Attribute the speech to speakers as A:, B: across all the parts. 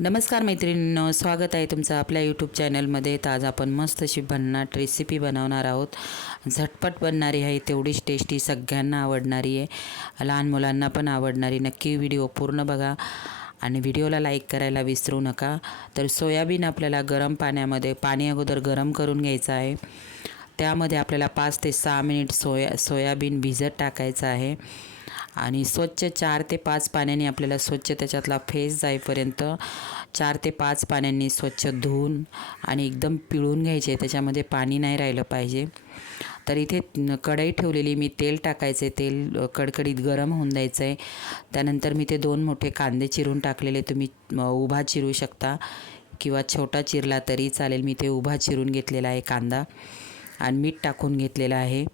A: नमस्कार मैत्रिणींनो स्वागत आहे तुमचं आपल्या यूट्यूब चॅनलमध्ये तर आज आपण मस्त अशी भन्नाट रेसिपी बनवणार आहोत. झटपट बनणारी आहे तेवढीच टेस्टी सगळ्यांना आवडणारी आहे. लहान मुलांना पण आवडणारी. नक्की व्हिडिओ पूर्ण बघा. आणि व्हिडिओला लाईक करायला विसरू नका. तर सोयाबीन आपल्याला गरम पाण्यामध्ये पाणी अगोदर गरम करून घ्यायचं आहे. त्यामध्ये आपल्याला पाच ते सहा मिनिट सोया सोयाबीन भिजत टाकायचं आहे. आणि स्वच्छ चार ते पाच पाण्याने आपल्याला स्वच्छ त्याच्यातला फेस जाईपर्यंत चार ते पाच पाण्याने स्वच्छ धुवून आणि एकदम पिळून घ्यायचे. त्याच्यामध्ये पाणी नाही राहिलं पाहिजे. तर इथे कढई ठेवलेली मी तेल टाकायचे. तेल कडकडीत गरम होऊन द्यायचं आहे त्यानंतर मी ते दोन मोठे कांदे चिरून टाकलेले. तुम्ही उभा चिरू शकता. किंवा छोटा चिरला तरी चालेल. मी ते उभा चिरून घेतलेला आहे कांदा. आणि मीठ टाकून घेतलेलं आहे.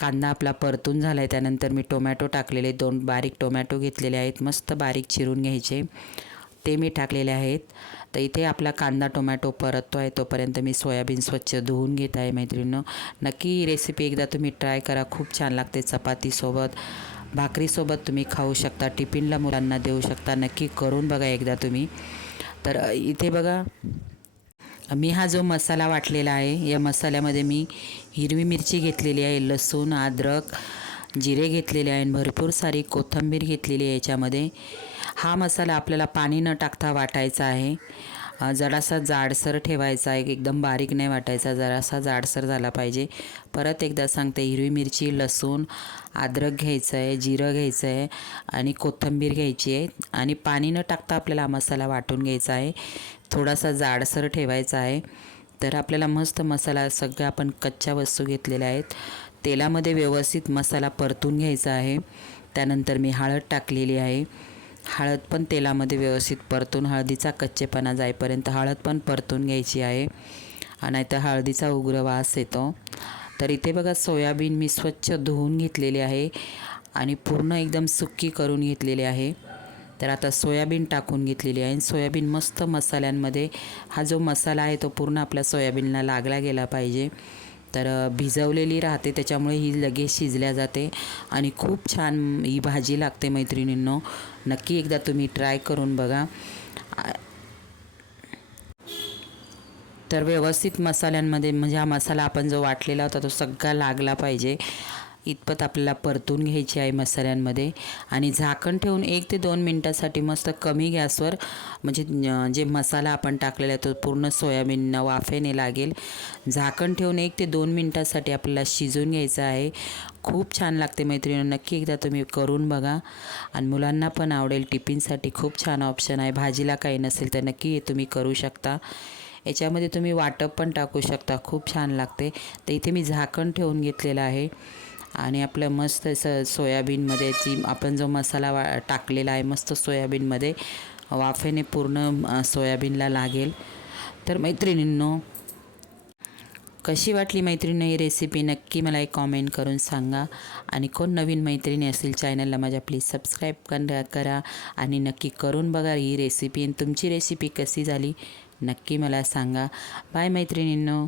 A: कांदा आपला परतून झाला आहे त्यानंतर मी टोमॅटो टाकलेले दोन बारीक टोमॅटो घेतलेले आहेत. मस्त बारीक चिरून घ्यायचे. ते मी टाकलेले आहेत. तर इथे आपला कांदा टोमॅटो परततो आहे तोपर्यंत मी सोयाबीन स्वच्छ धुवून घेत आहे मैत्रिणीनं. नक्की ही रेसिपी एकदा तुम्ही ट्राय करा. खूप छान लागते चपातीसोबत. भाकरीसोबत तुम्ही खाऊ शकता. टिफिनला मुलांना देऊ शकता. नक्की करून बघा एकदा तुम्ही. तर इथे बघा. मी हा जो मसाला वाटलेला आहे या मसाल्यामध्ये मी हिरवी मिरची घेतलेली आहे लसूण अद्रक जिरे घेतलेले आहे आणि भरपूर सारी कोथिंबीर घेतलेली आहे याच्यामध्ये. हा मसाला आपल्याला पाणी न टाकता वाटायचा आहे. जरासा जाडसर ठेवायचा आहे एकदम बारीक नाही वाटायचा जरासा जाडसर झाला पाहिजे. परत एकदा सांगते हिरवी मिरची लसूण अद्रक घ्यायचं आहे जिरं घ्यायचं आहे आणि कोथिंबीर घ्यायची आहे. आणि पाणी न टाकता आपल्याला हा मसाला वाटून घ्यायचा आहे. थोडासा जाडसर ठेवायचा आहे. तर आपल्याला मस्त मसाला सगळ्या आपण कच्च्या वस्तू घेतलेल्या आहेत. तेलामध्ये व्यवस्थित मसाला परतून घ्यायचा आहे. त्यानंतर मी हळद टाकलेली आहे. हळद पण तेलामध्ये व्यवस्थित परतून हळदीचा कच्चेपणा जाईपर्यंत हळद पण परतून घ्यायची आहे. आणि तर हळदीचा उग्र वास येतो. तर इथे बघा सोयाबीन मी स्वच्छ धुवून घेतलेली आहे आणि पूर्ण एकदम सुक्की करून घेतलेली आहे. तर आता सोयाबीन टाकून घेतलेली आहे आणि सोयाबीन मस्त मसाल्यांमध्ये हा जो मसाला आहे तो पूर्ण आपल्या सोयाबीनला लागला गेला पाहिजे. तर भिजवलेली राहते. त्याच्यामुळे ही लगेच शिजल्या जाते. आणि खूप छान ही भाजी लागते मैत्रिणींनो. नक्की एकदा तुम्ही ट्राय करून बघा. तर व्यवस्थित मसाल्यांमध्ये म्हणजे हा मसाला आपण जो वाटलेला होता तो सगळा लागला पाहिजे. इतपत आपल्याला परतून घ्यायची आहे मसाल्यांमध्ये. आणि झाकण ठेवून एक ते दोन मिनटासाठी मस्त कमी गॅसवर म्हणजे जे मसाला आपण टाकलेला आहे तो पूर्ण सोयाबीन वाफेने लागेल. झाकण ठेवून एक ते दोन मिनटासाठी आपल्याला शिजून घ्यायचं आहे. खूप छान लागते मैत्रिणी नक्की एकदा तुम्ही करून बघा. आणि मुलांना पण आवडेल टिफिनसाठी खूप छान ऑप्शन आहे. भाजीला काही नसेल तर नक्की हे तुम्ही करू शकता. याच्यामध्ये तुम्ही वाटप पण टाकू शकता खूप छान लागते. तर इथे मी झाकण ठेवून घेतलेलं आहे. आणि आपलं मस्त असं सोयाबीनमध्ये ती आपण जो मसाला वा टाकलेला आहे मस्त सोयाबीनमध्ये वाफेने पूर्ण सोयाबीनला लागेल. तर मैत्रिणींनो कशी वाटली मैत्रिणी ही रेसिपी नक्की मला एक कॉमेंट करून सांगा. आणि कोण नवीन मैत्रिणी असेल चॅनलला माझ्या प्लीज सबस्क्राईब करा करा. आणि नक्की करून बघा ही रेसिपी आणि तुमची रेसिपी कशी झाली नक्की मला सांगा. बाय मैत्रिणींनो.